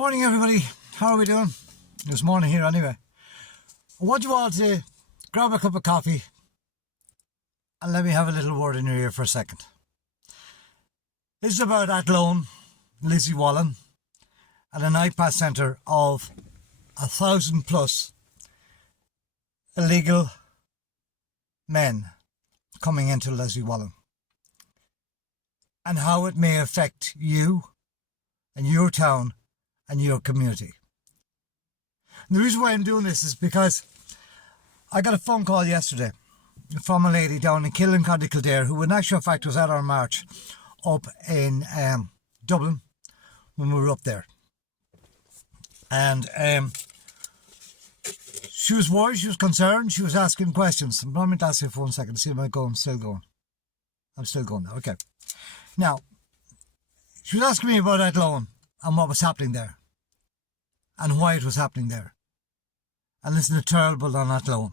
Morning everybody, how are we doing? It's morning here anyway. I want you all to grab a cup of coffee and let me have a little word in your ear for a second. This is about Athlone, Lizzie Wallen, and an ipas centre of 1,000 plus illegal men coming into Lizzie Wallen, and how it may affect you and your town and your community. And the reason why I'm doing this is because I got a phone call yesterday from a lady down in Killeen, County Kildare, who in actual fact was at our march up in Dublin when we were up there. And she was worried, she was concerned, she was asking questions. I'm going to ask you for 1 second to see if I'm still going. I'm still going now, okay. Now, she was asking me about Athlone and what was happening there, and why it was happening there, and listen to terrible on Athlone.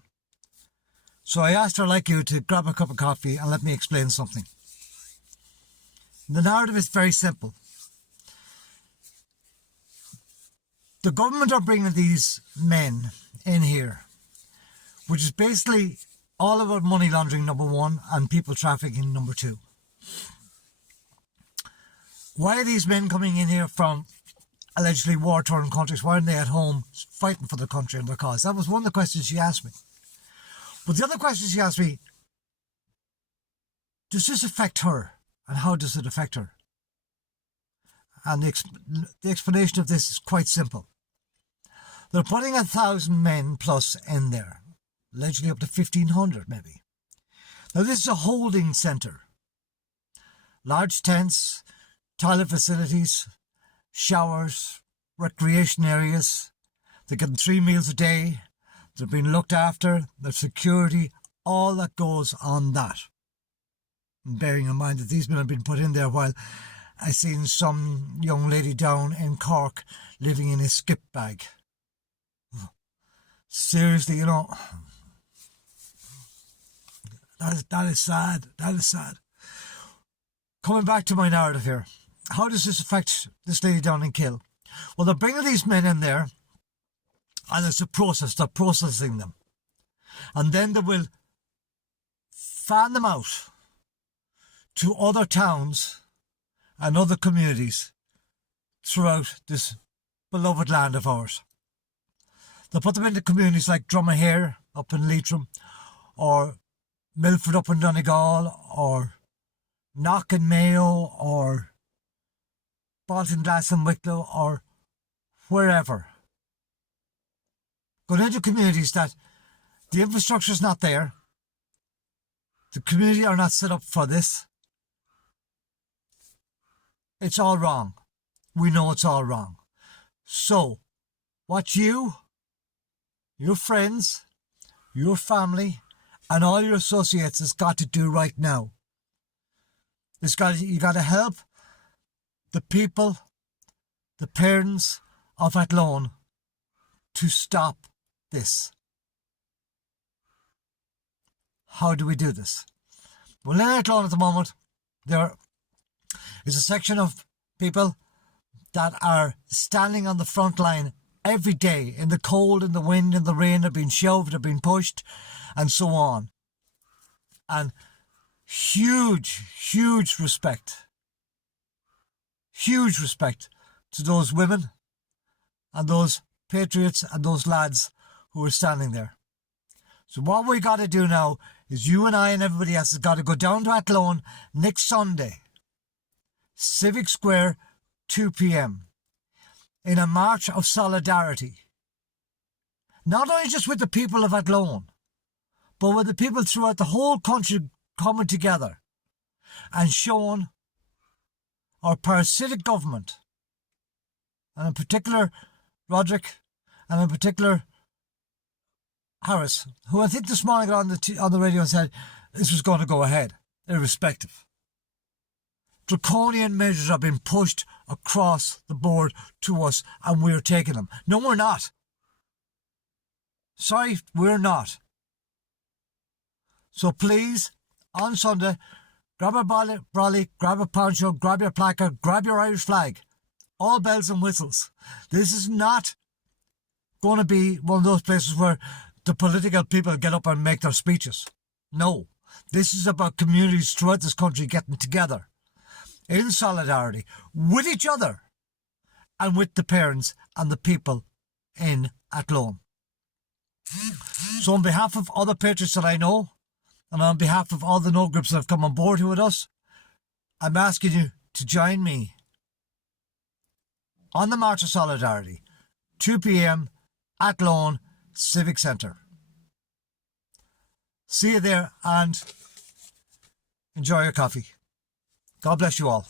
So I asked her, like you, to grab a cup of coffee and let me explain something. The narrative is very simple. The government are bringing these men in here, which is basically all about money laundering, number one, and people trafficking, number two. Why are these men coming in here from allegedly war-torn countries? Why aren't they at home fighting for their country and their cause? That was one of the questions she asked me. But the other question she asked me, does this affect her? And how does it affect her? And the explanation of this is quite simple. They're putting 1,000 men plus in there, allegedly up to 1,500 maybe. Now this is a holding centre. Large tents, toilet facilities, showers, recreation areas. They're getting 3 meals a day. They're being looked after. There's security, all that goes on that. And bearing in mind that these men have been put in there while I seen some young lady down in Cork living in a skip bag. Seriously, that is sad. That is sad. Coming back to my narrative here. How does this affect this lady down in Kill? Well, they're bringing these men in there, and it's a process. They're processing them. And then they will fan them out to other towns and other communities throughout this beloved land of ours. They'll put them into communities like Drumahare up in Leitrim, or Milford up in Donegal, or Knock in Mayo, or Baltinglass and Wicklow, or wherever. Going into communities that the infrastructure is not there, the community are not set up for this. It's all wrong. We know it's all wrong. So, what you, your friends, your family, and all your associates has got to do right now, you got to help the people, the parents of Athlone, to stop this. How do we do this? Well, in Athlone at the moment, there is a section of people that are standing on the front line every day, in the cold, in the wind, in the rain. They're being shoved, they're being pushed, and so on. And huge respect. Huge respect to those women and those patriots and those lads who are standing there. So what we got to do now is you and I and everybody else has got to go down to Athlone next Sunday, Civic Square, 2 p.m, in a march of solidarity. Not only just with the people of Athlone, but with the people throughout the whole country coming together and showing our parasitic government, and in particular Roderick, and in particular Harris, who I think this morning got on the radio and said this was going to go ahead, irrespective. Draconian measures have been pushed across the board to us, and we're taking them. No, we're not. Sorry, we're not. So please, on Sunday, grab a brolly, grab a poncho, grab your placard, grab your Irish flag, all bells and whistles. This is not going to be one of those places where the political people get up and make their speeches. No, this is about communities throughout this country getting together in solidarity with each other and with the parents and the people in Athlone. So on behalf of other patriots that I know, and on behalf of all the no groups that have come on board here with us, I'm asking you to join me on the March of Solidarity, 2 p.m. Athlone Civic Centre. See you there and enjoy your coffee. God bless you all.